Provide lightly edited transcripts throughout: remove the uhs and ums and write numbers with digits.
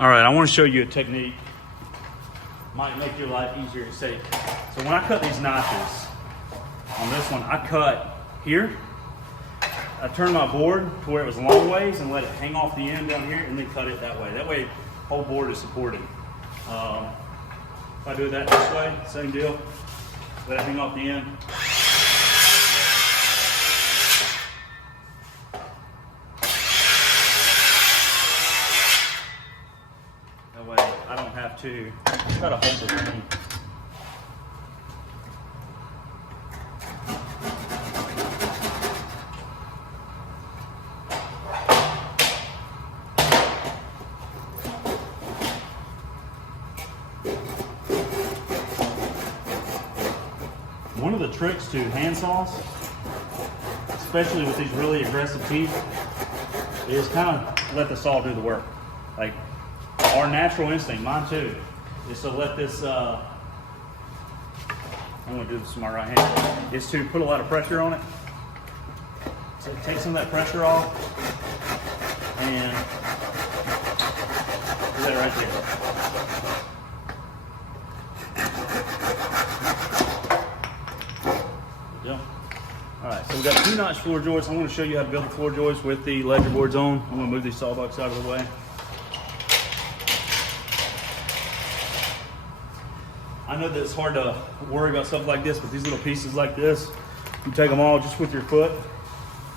All right, I want to show you a technique. Might make your life easier to take. So when I cut these notches on this one, I cut here. I turned my board to where it was long ways and let it hang off the end down here, and then cut it that way. That way, the whole board is supported. If I do that this way, same deal. Let it hang off the end. That way, I don't have to try to hold the thing. One of the tricks to hand saws, especially with these really aggressive teeth, is kind of let the saw do the work. Like our natural instinct, mine too, is to let this, I'm gonna do this with my right hand, is to put a lot of pressure on it. So take some of that pressure off and do that right there. Alright, so we've got 2-notch floor joists. I'm going to show you how to build the floor joists with the ledger boards on. I'm going to move these saw bucks out of the way. I know that it's hard to worry about stuff like this, but these little pieces like this, you take them all just with your foot,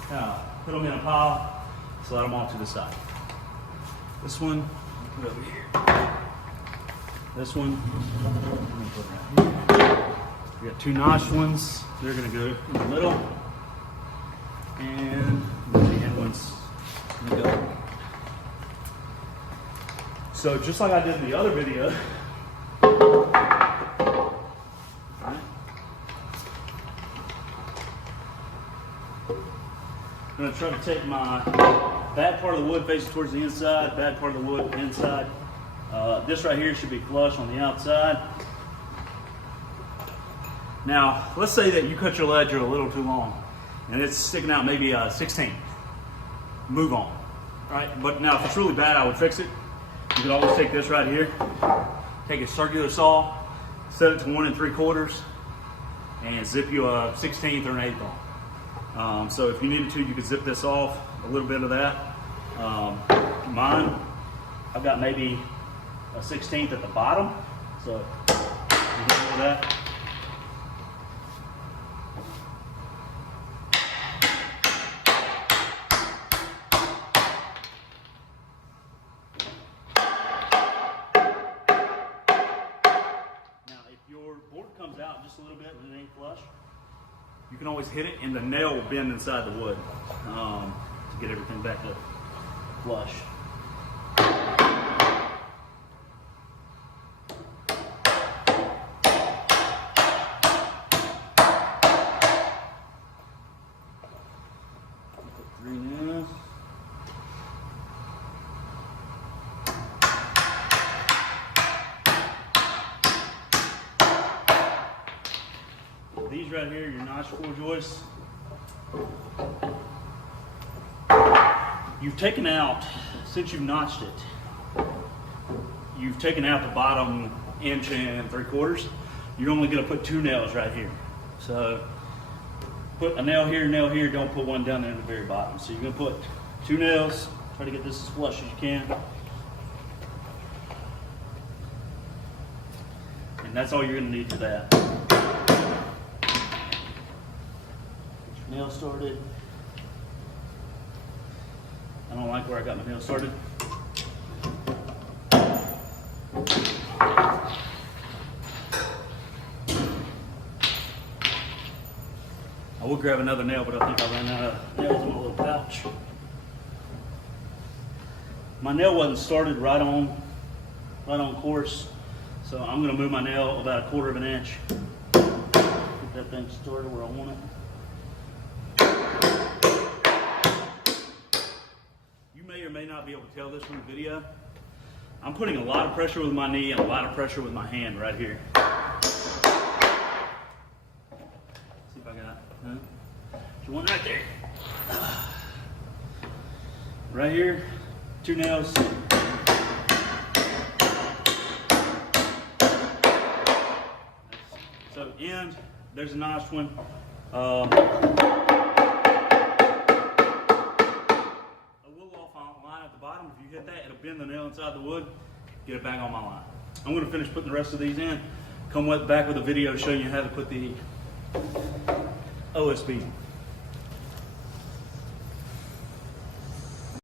put them in a pile, slide them off to the side. This one, put over here. This one, put right here. We got 2-notched ones. They're going to go in the middle, and the end ones going to go. So just like I did in the other video, I'm going to try to take my bad part of the wood facing towards the inside, bad part of the wood inside. This right here should be flush on the outside. Now, let's say that you cut your ledger a little too long and it's sticking out maybe a 16. Move on, right? But now if it's really bad, I would fix it. You could always take this right here, take a circular saw, set it to 1 3/4 and zip you a 16th or an 1/8 off. So if you needed to, you could zip this off, a little bit of that. Mine, I've got maybe a 16th at the bottom. So you get rid of that. Comes out just a little bit and it ain't flush, you can always hit it and the nail will bend inside the wood to get everything back up flush. Put 3 nails. These right here, your notch floor joists. You've taken out, since you've notched it, you've taken out the bottom 1 3/4. You're only going to put 2 nails right here. So put a nail here, don't put one down there in the very bottom. So you're going to put 2 nails, try to get this as flush as you can. And that's all you're going to need for that. Nail started. I don't like where I got my nail started. I will grab another nail, but I think I ran out of nails in my little pouch. My nail wasn't started right on course, so I'm going to move my nail about 1/4 of an inch. Get that thing started where I want it. You may or may not be able to tell this from the video. I'm putting a lot of pressure with my knee and a lot of pressure with my hand right here. See if I got one right there. Right here, 2 nails. So end, there's a nice one. A little off on line at the bottom. If you hit that, it'll bend the nail inside the wood. Get it back on my line. I'm going to finish putting the rest of these in. Come back with a video showing you how to put the OSB